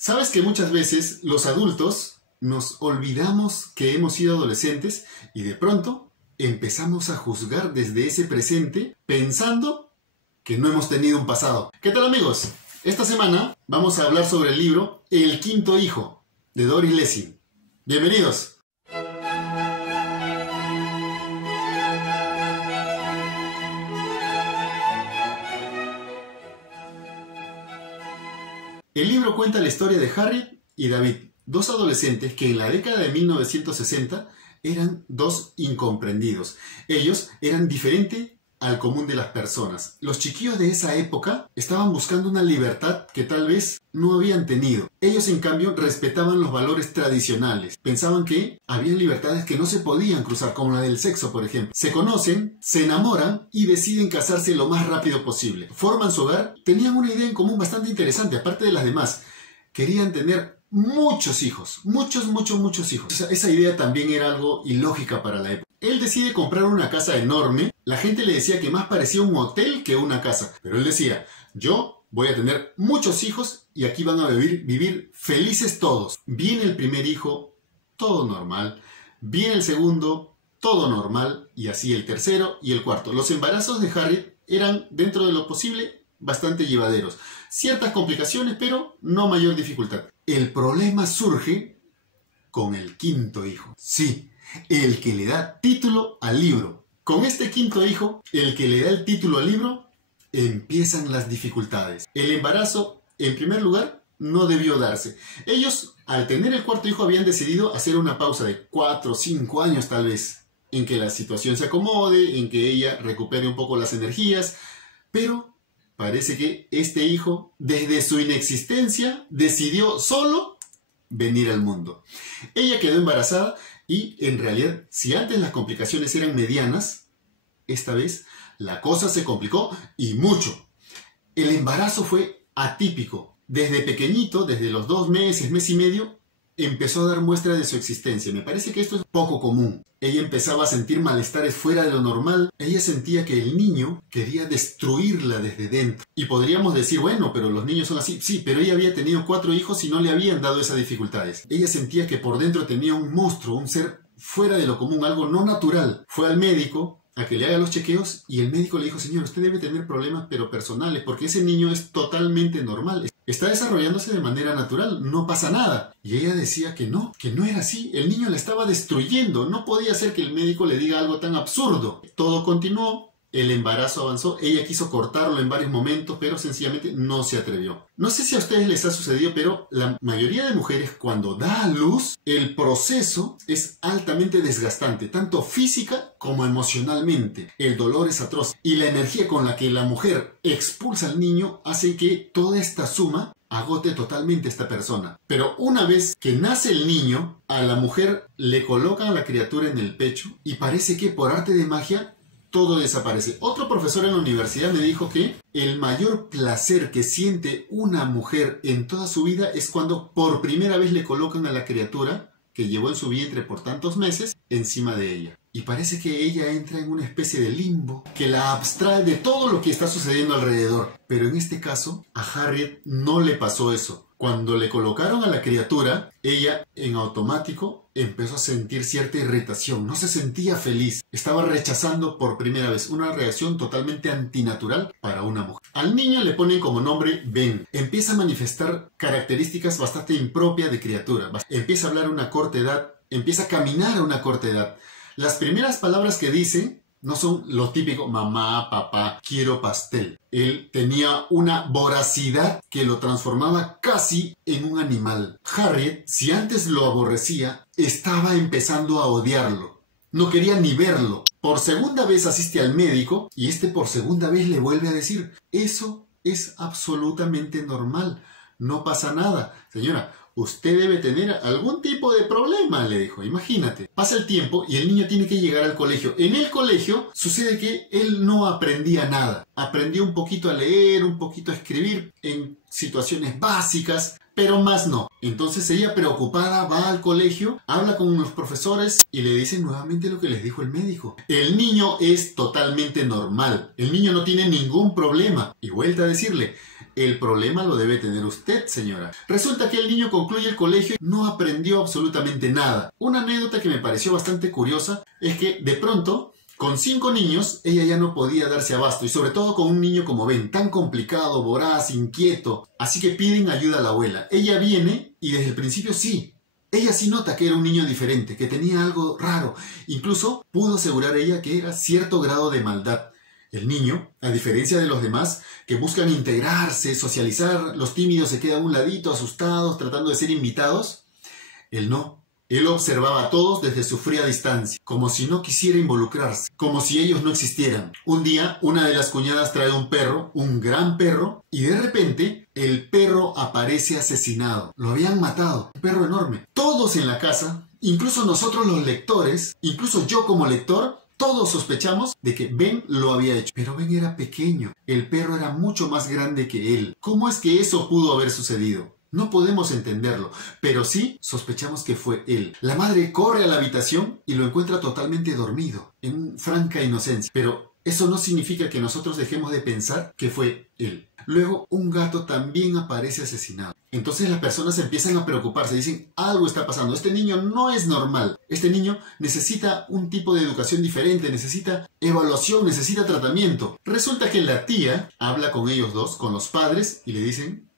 Sabes que muchas veces los adultos nos olvidamos que hemos sido adolescentes y de pronto empezamos a juzgar desde ese presente pensando que no hemos tenido un pasado. ¿Qué tal, amigos? Esta semana vamos a hablar sobre el libro El quinto hijo de Doris Lessing. Bienvenidos. El libro cuenta la historia de Harriet y David, dos adolescentes que en la década de 1960 eran dos incomprendidos. Ellos eran diferentes al común de las personas. Los chiquillos de esa época estaban buscando una libertad que tal vez no habían tenido. Ellos, en cambio, respetaban los valores tradicionales. Pensaban que había libertades que no se podían cruzar, como la del sexo, por ejemplo. Se conocen, se enamoran y deciden casarse lo más rápido posible. Forman su hogar. Tenían una idea en común bastante interesante, aparte de las demás. Querían tener muchos hijos. Muchos hijos. Esa idea también era algo ilógica para la época. Él decide comprar una casa enorme. La gente le decía que más parecía un hotel que una casa. Pero él decía, yo voy a tener muchos hijos y aquí van a vivir felices todos. Viene el primer hijo, todo normal. Viene el segundo, todo normal. Y así el tercero y el cuarto. Los embarazos de Harriet eran, dentro de lo posible, bastante llevaderos. Ciertas complicaciones, pero no mayor dificultad. El problema surge con el quinto hijo. Sí, el que le da título al libro. Con este quinto hijo, el que le da el título al libro, empiezan las dificultades. El embarazo, en primer lugar, no debió darse. Ellos, al tener el cuarto hijo, habían decidido hacer una pausa de 4 o 5 años tal vez, en que la situación se acomode, en que ella recupere un poco las energías, pero parece que este hijo, desde su inexistencia, decidió solo venir al mundo. Ella quedó embarazada y, en realidad, si antes las complicaciones eran medianas, esta vez la cosa se complicó y mucho. El embarazo fue atípico. Desde pequeñito, desde los 2 meses, mes y medio, empezó a dar muestra de su existencia. Me parece que esto es poco común. Ella empezaba a sentir malestares fuera de lo normal. Ella sentía que el niño quería destruirla desde dentro. Y podríamos decir, bueno, pero los niños son así. Sí, pero ella había tenido 4 hijos y no le habían dado esas dificultades. Ella sentía que por dentro tenía un monstruo, un ser fuera de lo común, algo no natural. Fue al médico a que le haga los chequeos y el médico le dijo, señor, usted debe tener problemas pero personales porque ese niño es totalmente normal. Está desarrollándose de manera natural, no pasa nada. Y ella decía que no era así. El niño la estaba destruyendo. No podía ser que el médico le diga algo tan absurdo. Todo continuó, el embarazo avanzó. Ella quiso cortarlo en varios momentos, pero sencillamente no se atrevió. No sé si a ustedes les ha sucedido, pero la mayoría de mujeres cuando da a luz, el proceso es altamente desgastante, tanto física como emocionalmente. El dolor es atroz y la energía con la que la mujer expulsa al niño hace que toda esta suma agote totalmente a esta persona. Pero una vez que nace el niño, a la mujer le colocan a la criatura en el pecho y parece que por arte de magia todo desaparece. Otro profesor en la universidad me dijo que el mayor placer que siente una mujer en toda su vida es cuando por primera vez le colocan a la criatura que llevó en su vientre por tantos meses encima de ella. Y parece que ella entra en una especie de limbo que la abstrae de todo lo que está sucediendo alrededor. Pero en este caso, a Harriet no le pasó eso. Cuando le colocaron a la criatura, ella en automático empezó a sentir cierta irritación. No se sentía feliz. Estaba rechazando por primera vez. Una reacción totalmente antinatural para una mujer. Al niño le ponen como nombre Ben. Empieza a manifestar características bastante impropias de criatura. Empieza a hablar a una corta edad. Empieza a caminar a una corta edad. Las primeras palabras que dice no son lo típico, mamá, papá, quiero pastel. Él tenía una voracidad que lo transformaba casi en un animal. Harriet, si antes lo aborrecía, estaba empezando a odiarlo. No quería ni verlo. Por segunda vez asiste al médico y por segunda vez le vuelve a decir, eso es absolutamente normal. No pasa nada. Señora, usted debe tener algún tipo de problema, le dijo. Imagínate. Pasa el tiempo y el niño tiene que llegar al colegio. En el colegio sucede que él no aprendía nada. Aprendió un poquito a leer, un poquito a escribir en situaciones básicas, pero más no. Entonces ella, preocupada, va al colegio, habla con los profesores y le dicen nuevamente lo que les dijo el médico. El niño es totalmente normal. El niño no tiene ningún problema. Y vuelta a decirle, El problema lo debe tener usted, señora. Resulta que el niño concluye el colegio y no aprendió absolutamente nada. Una anécdota que me pareció bastante curiosa es que de pronto, con 5 niños, ella ya no podía darse abasto, y sobre todo con un niño como Ben, tan complicado, voraz, inquieto. Así que piden ayuda a la abuela. Ella viene y desde el principio ella sí nota que era un niño diferente, que tenía algo raro. Incluso pudo asegurar ella que era cierto grado de maldad. El niño, a diferencia de los demás, que buscan integrarse, socializar, los tímidos se quedan a un ladito, asustados, tratando de ser invitados, él no. Él observaba a todos desde su fría distancia, como si no quisiera involucrarse, como si ellos no existieran. Un día, una de las cuñadas trae un perro, un gran perro, y de repente el perro aparece asesinado. Lo habían matado, un perro enorme. Todos en la casa, incluso nosotros los lectores, incluso yo como lector, todos sospechamos de que Ben lo había hecho. Pero Ben era pequeño, el perro era mucho más grande que él. ¿Cómo es que eso pudo haber sucedido? No podemos entenderlo, pero sí sospechamos que fue él. La madre corre a la habitación y lo encuentra totalmente dormido, en franca inocencia. Pero eso no significa que nosotros dejemos de pensar que fue él. Luego, un gato también aparece asesinado. Entonces las personas empiezan a preocuparse, dicen, algo está pasando, este niño no es normal. Este niño necesita un tipo de educación diferente, necesita evaluación, necesita tratamiento. Resulta que la tía habla con ellos dos, con los padres, y le dicen,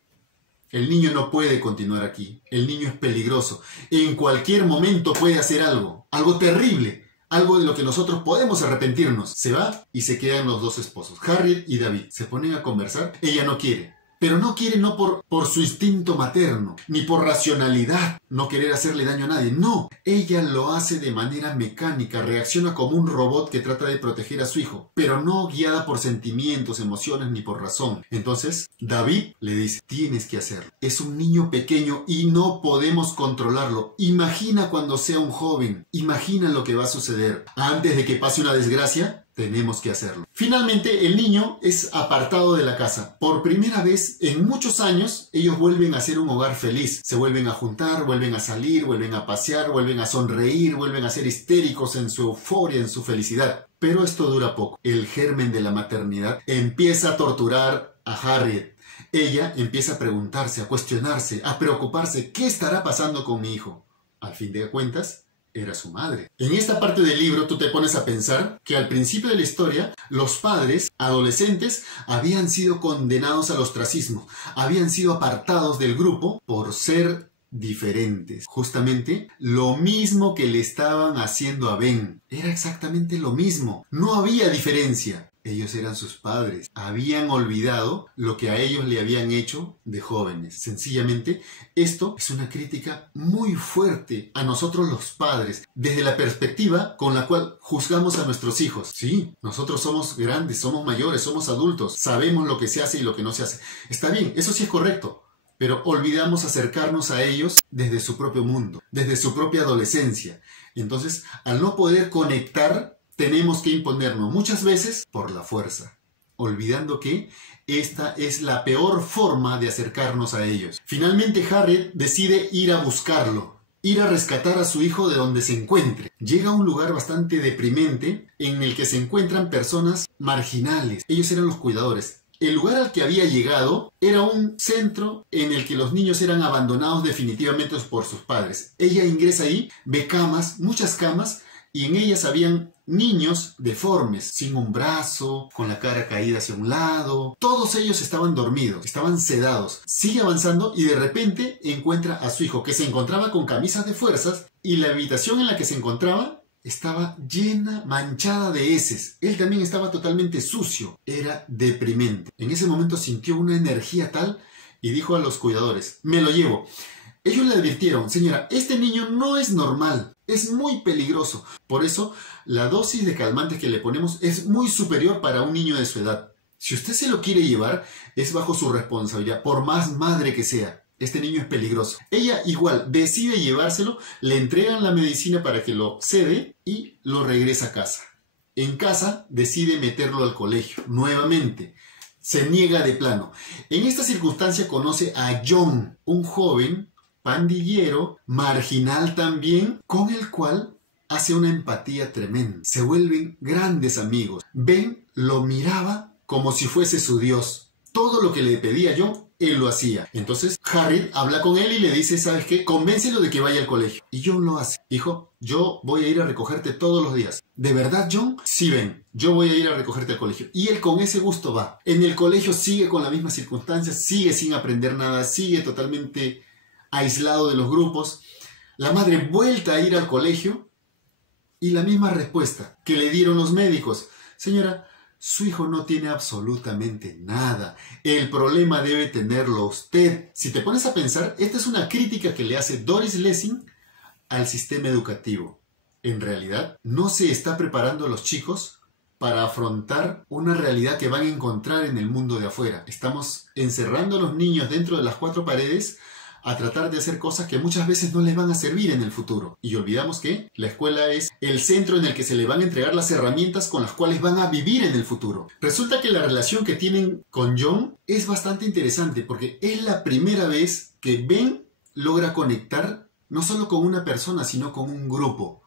el niño no puede continuar aquí. El niño es peligroso. En cualquier momento puede hacer algo terrible. Algo de lo que nosotros podemos arrepentirnos. Se va y se quedan los dos esposos, Harriet y David. Se ponen a conversar. Ella no quiere. Pero no quiere no por su instinto materno, ni por racionalidad, no querer hacerle daño a nadie. No, ella lo hace de manera mecánica, reacciona como un robot que trata de proteger a su hijo, pero no guiada por sentimientos, emociones ni por razón. Entonces, David le dice, tienes que hacerlo. Es un niño pequeño y no podemos controlarlo. Imagina cuando sea un joven, imagina lo que va a suceder. Antes de que pase una desgracia, tenemos que hacerlo. Finalmente, el niño es apartado de la casa. Por primera vez en muchos años, ellos vuelven a ser un hogar feliz. Se vuelven a juntar, vuelven a salir, vuelven a pasear, vuelven a sonreír, vuelven a ser histéricos en su euforia, en su felicidad. Pero esto dura poco. El germen de la maternidad empieza a torturar a Harriet. Ella empieza a preguntarse, a cuestionarse, a preocuparse. ¿Qué estará pasando con mi hijo? Al fin de cuentas, era su madre. En esta parte del libro tú te pones a pensar que al principio de la historia los padres adolescentes habían sido condenados al ostracismo, habían sido apartados del grupo por ser diferentes. Justamente lo mismo que le estaban haciendo a Ben. Era exactamente lo mismo. No había diferencia. Ellos eran sus padres. Habían olvidado lo que a ellos le habían hecho de jóvenes. Sencillamente, esto es una crítica muy fuerte a nosotros los padres, desde la perspectiva con la cual juzgamos a nuestros hijos. Sí, nosotros somos grandes, somos mayores, somos adultos, sabemos lo que se hace y lo que no se hace. Está bien, eso sí es correcto, pero olvidamos acercarnos a ellos desde su propio mundo, desde su propia adolescencia. Entonces, al no poder conectar, tenemos que imponernos muchas veces por la fuerza, olvidando que esta es la peor forma de acercarnos a ellos. Finalmente Harriet decide ir a buscarlo, ir a rescatar a su hijo de donde se encuentre. Llega a un lugar bastante deprimente en el que se encuentran personas marginales. Ellos eran los cuidadores. El lugar al que había llegado era un centro en el que los niños eran abandonados definitivamente por sus padres. Ella ingresa ahí, ve camas, muchas camas, y en ellas habían niños deformes, sin un brazo, con la cara caída hacia un lado. Todos ellos estaban dormidos, estaban sedados. Sigue avanzando y de repente encuentra a su hijo, que se encontraba con camisas de fuerzas, y la habitación en la que se encontraba estaba llena, manchada de heces. Él también estaba totalmente sucio. Era deprimente. En ese momento sintió una energía tal y dijo a los cuidadores, me lo llevo. Ellos le advirtieron, señora, este niño no es normal, es muy peligroso. Por eso, la dosis de calmantes que le ponemos es muy superior para un niño de su edad. Si usted se lo quiere llevar, es bajo su responsabilidad, por más madre que sea. Este niño es peligroso. Ella igual decide llevárselo, le entregan la medicina para que lo cede y lo regresa a casa. En casa decide meterlo al colegio, nuevamente. Se niega de plano. En esta circunstancia conoce a John, un joven pandillero, marginal también, con el cual hace una empatía tremenda. Se vuelven grandes amigos. Ben lo miraba como si fuese su Dios. Todo lo que le pedía John, él lo hacía. Entonces Harriet habla con él y le dice, ¿sabes qué? Convéncelo de que vaya al colegio. Y John lo hace. Hijo, yo voy a ir a recogerte todos los días. ¿De verdad, John? Sí, ven, yo voy a ir a recogerte al colegio. Y él con ese gusto va. En el colegio sigue con las mismas circunstancias, sigue sin aprender nada, sigue totalmente aislado de los grupos. La madre vuelta a ir al colegio y la misma respuesta que le dieron los médicos. Señora, su hijo no tiene absolutamente nada. El problema debe tenerlo usted. Si te pones a pensar, esta es una crítica que le hace Doris Lessing al sistema educativo. En realidad, no se está preparando a los chicos para afrontar una realidad que van a encontrar en el mundo de afuera. Estamos encerrando a los niños dentro de las cuatro paredes a tratar de hacer cosas que muchas veces no les van a servir en el futuro. Y olvidamos que la escuela es el centro en el que se les van a entregar las herramientas con las cuales van a vivir en el futuro. Resulta que la relación que tienen con John es bastante interesante porque es la primera vez que Ben logra conectar no solo con una persona, sino con un grupo.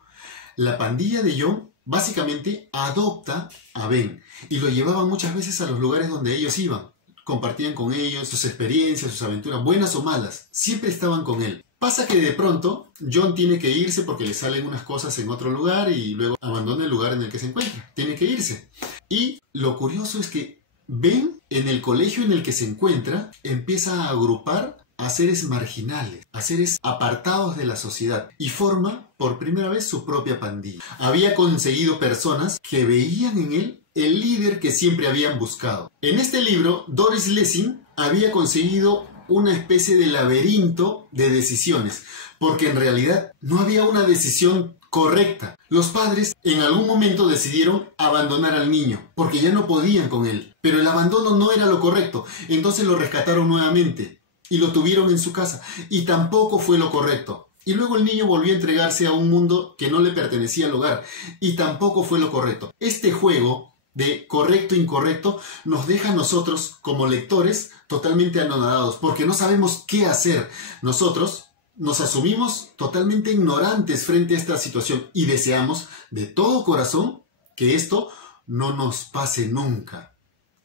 La pandilla de John básicamente adopta a Ben y lo llevaban muchas veces a los lugares donde ellos iban. Compartían con ellos sus experiencias, sus aventuras, buenas o malas. Siempre estaban con él. Pasa que de pronto John tiene que irse porque le salen unas cosas en otro lugar y luego abandona el lugar en el que se encuentra. Tiene que irse. Y lo curioso es que Ben, en el colegio en el que se encuentra, empieza a agrupar a seres marginales, a seres apartados de la sociedad y forma por primera vez su propia pandilla. Había conseguido personas que veían en él el líder que siempre habían buscado. En este libro, Doris Lessing había conseguido una especie de laberinto de decisiones, porque en realidad no había una decisión correcta. Los padres en algún momento decidieron abandonar al niño, porque ya no podían con él, pero el abandono no era lo correcto, entonces lo rescataron nuevamente y lo tuvieron en su casa, y tampoco fue lo correcto. Y luego el niño volvió a entregarse a un mundo que no le pertenecía al hogar, y tampoco fue lo correcto. Este juego de correcto e incorrecto nos deja a nosotros como lectores totalmente anonadados porque no sabemos qué hacer. Nosotros nos asumimos totalmente ignorantes frente a esta situación y deseamos de todo corazón que esto no nos pase nunca,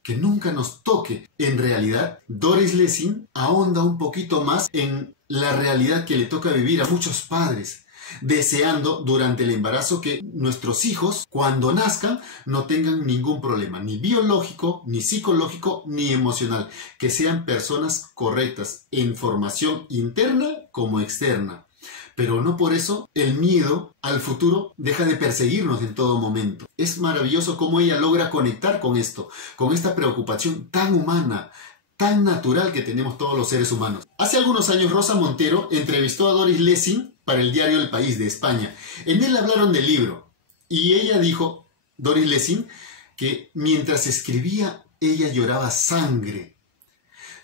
que nunca nos toque. En realidad, Doris Lessing ahonda un poquito más en la realidad que le toca vivir a muchos padres, deseando durante el embarazo que nuestros hijos, cuando nazcan, no tengan ningún problema, ni biológico, ni psicológico, ni emocional, que sean personas correctas en formación interna como externa. Pero no por eso el miedo al futuro deja de perseguirnos en todo momento. Es maravilloso cómo ella logra conectar con esto, con esta preocupación tan humana, tan natural que tenemos todos los seres humanos. Hace algunos años Rosa Montero entrevistó a Doris Lessing para el diario El País de España. En él hablaron del libro y ella dijo, Doris Lessing, que mientras escribía ella lloraba sangre.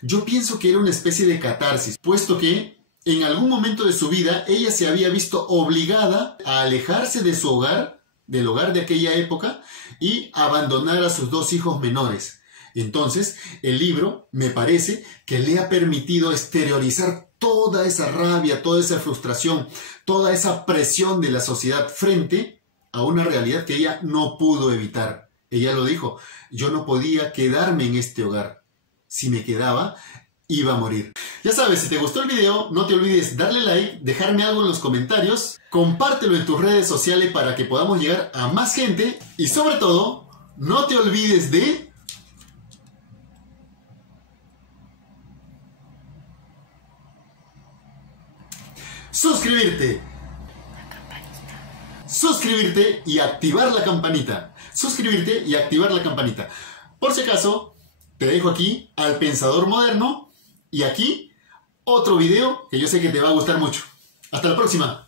Yo pienso que era una especie de catarsis, puesto que en algún momento de su vida ella se había visto obligada a alejarse de su hogar, del hogar de aquella época, y abandonar a sus dos hijos menores. Entonces, el libro me parece que le ha permitido exteriorizar toda esa rabia, toda esa frustración, toda esa presión de la sociedad frente a una realidad que ella no pudo evitar. Ella lo dijo, yo no podía quedarme en este hogar. Si me quedaba, iba a morir. Ya sabes, si te gustó el video, no te olvides darle like, dejarme algo en los comentarios, compártelo en tus redes sociales para que podamos llegar a más gente y sobre todo, no te olvides de suscribirte y activar la campanita. Suscribirte y activar la campanita. Por si acaso, te dejo aquí al Pensador Moderno y aquí otro video que yo sé que te va a gustar mucho. Hasta la próxima.